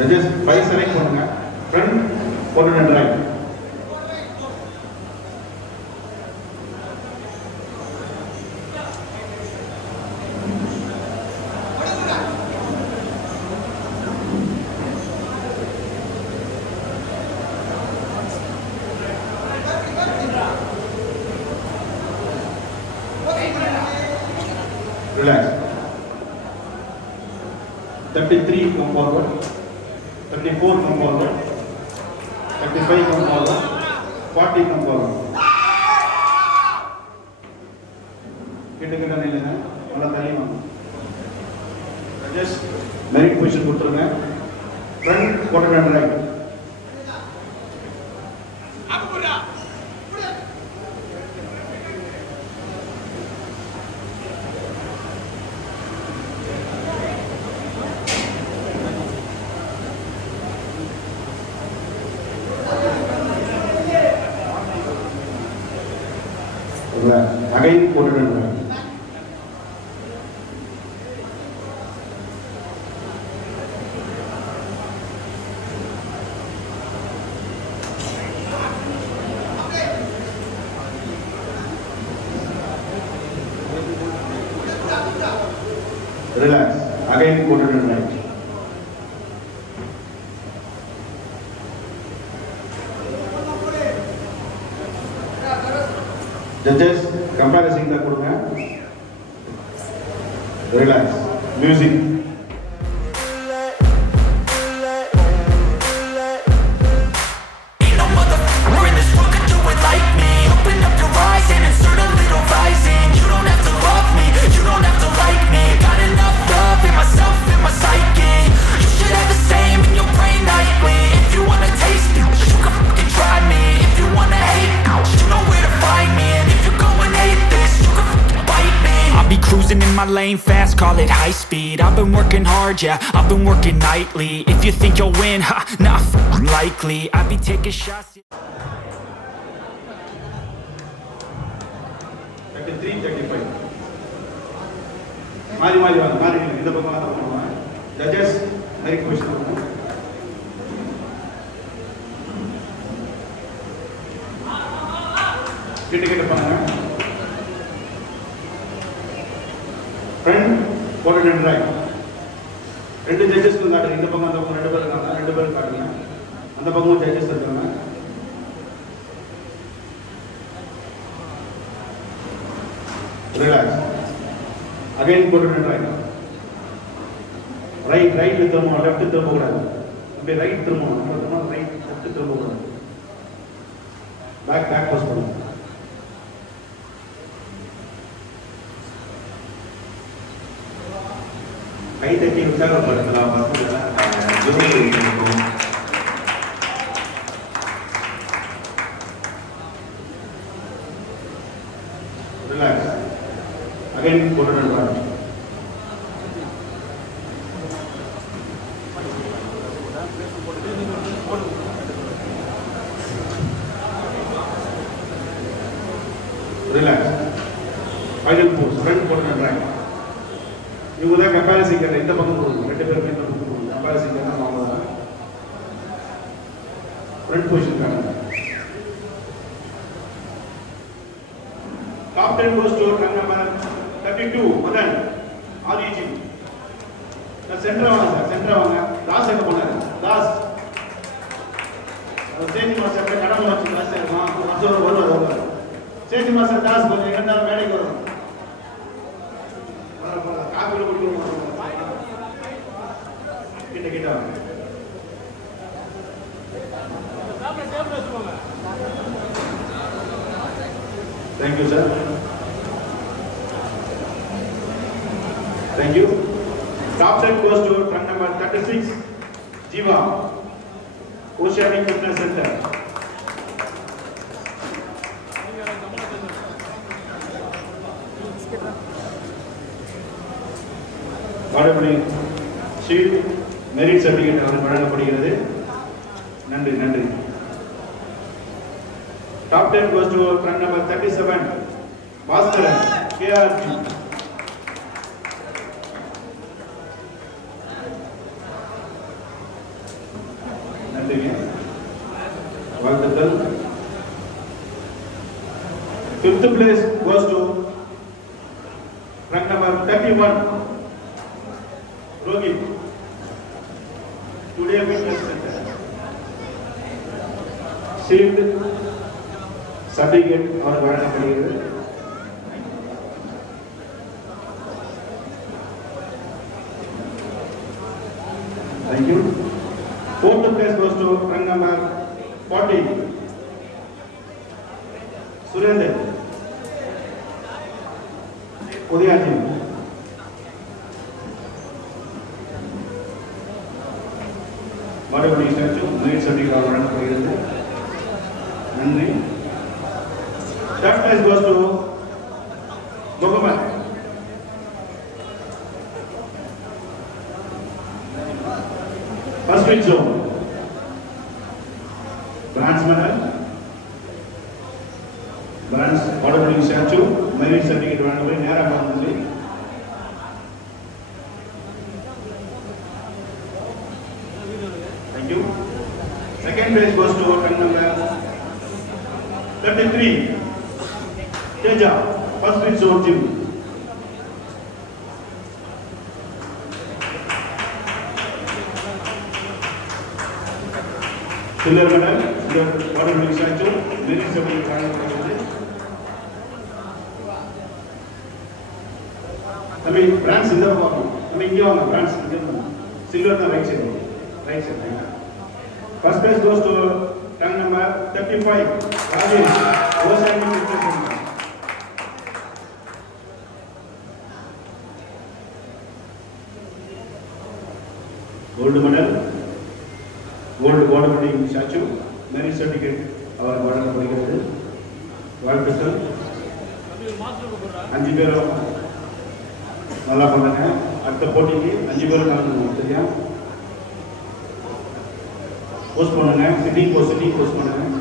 Judges 5 select பண்ணுங்க. Front, forward and right. Relax. 33 come forward. 34 come forward, 35 come forward, 40 come forward. கிட்ட நில்லுங்க, நல்லா தள்ளி வாங்க. Just merit position கொடுத்துருங்க. Front, quarter and right. Again, quarter and right. Relax. Again, quarter and right. Judges, comparison the கொடுங்க. Relax. Music. Cruising in my lane fast, call it high speed. I've been working hard, yeah, I've been working nightly. If you think you'll win, ha, not likely. I be taking shots. 33, 35. மாறி வாங்க, மாறி இந்த பக்கம் அந்த பக்கம் வாங்க. Judges, merit position கொடுங்க. கிட்ட பண்ணுங்க. Front, forward and right. ரெண்டு judges காட்டுங்க. இந்த பக்கம் அந்த பக்கம் ரெண்டு பேரும் காட்டுங்க. ரெண்டு பேரும் காட்டுங்க. அந்த பக்கமும் judges இருக்காங்க. Relax. Again, forward and right. Right திரும்பணும், left திரும்ப கூடாது. அப்படியே right திரும்பணும். right, left திரும்ப கூடாது. Back pass பண்ணுங்க. கை தட்டி உற்சாகப்படுத்தலாம். Relax. Again, quarter and right. Relax. Final pose. Front, quarter and right. இவங்க தான் கம்பேரிசன் கேட்ட இந்த பக்கம் கொடுங்க. ரெண்டு பேருமே இந்த பக்கம் கொடுங்க. கம்பேரிசன் கேட்டா அவங்க தான் ஃப்ரண்ட் பொசிஷன் காட்டுங்க. Top 10 goes to run number 32 Madan Adhiji. Center வாங்க சார், சென்டர் வாங்க. தாஸ் எங்க போனாரு? தாஸ் சேஞ்சி மாஸ்டர் கடமை வச்சு தாஸ் வருவார். சேஞ்சி மாஸ்டர் தாஸ் கொஞ்சம் இரண்டாவது மேடைக்கு வரும். கிட்ட Thank you, sir. Thank you. Top 10 goes to trunk number 36, Jiva, Oceanic Fitness Center. பாடப்படி ஷீல்ட் மெரிட் சர்டிஃபிகேட் அவருக்கு வழங்கப்படுகிறது. நன்றி நன்றி. Top 10 goes to rank number 37 Baskaran KRG. நன்றிங்க, வாழ்த்துக்கள். 5th place goes to rank number 31 Rohit Today Fitness Center. Shield certificate அவருக்கு வழங்கப்படுகிறது. Thank you. 4th place goes to rank number 40 Surendra Udayati. மறுபடி statue merit certificate வழங்கப்படுகிறது. நன்றி. 3rd place goes to Mohammed. First week zone bronze medal, bronze bodybuilding statue, merit certificate வழங்கப்படும். நேராக வந்து thank you. Second place goes to rank number 33 Teja, first week zone gym. Silver medal, bodybuilding statue, merit certificate வழங்கப்படுகிறது. நம்ம France இந்த பக்கம் நம்ம இங்கே வாங்க, பிரான்ஸ் இங்கே சில்வர் தான் right side. First place goes to rank number 35 Rajesh Osani Fitness Center. Gold medal, gold bodybuilding statue, merit certificate அவருக்கு வழங்கப்படுகிறது. வாழ்த்துக்கள். 5 பேரும் நல்லா பண்ணுங்க. அடுத்த போட்டிக்கு 5 பேரும் கலந்துக்கணும். சரியா? போஸ்ட் பண்ணுங்க. சிட்டிங் போஸ்ட் பண்ணுங்க.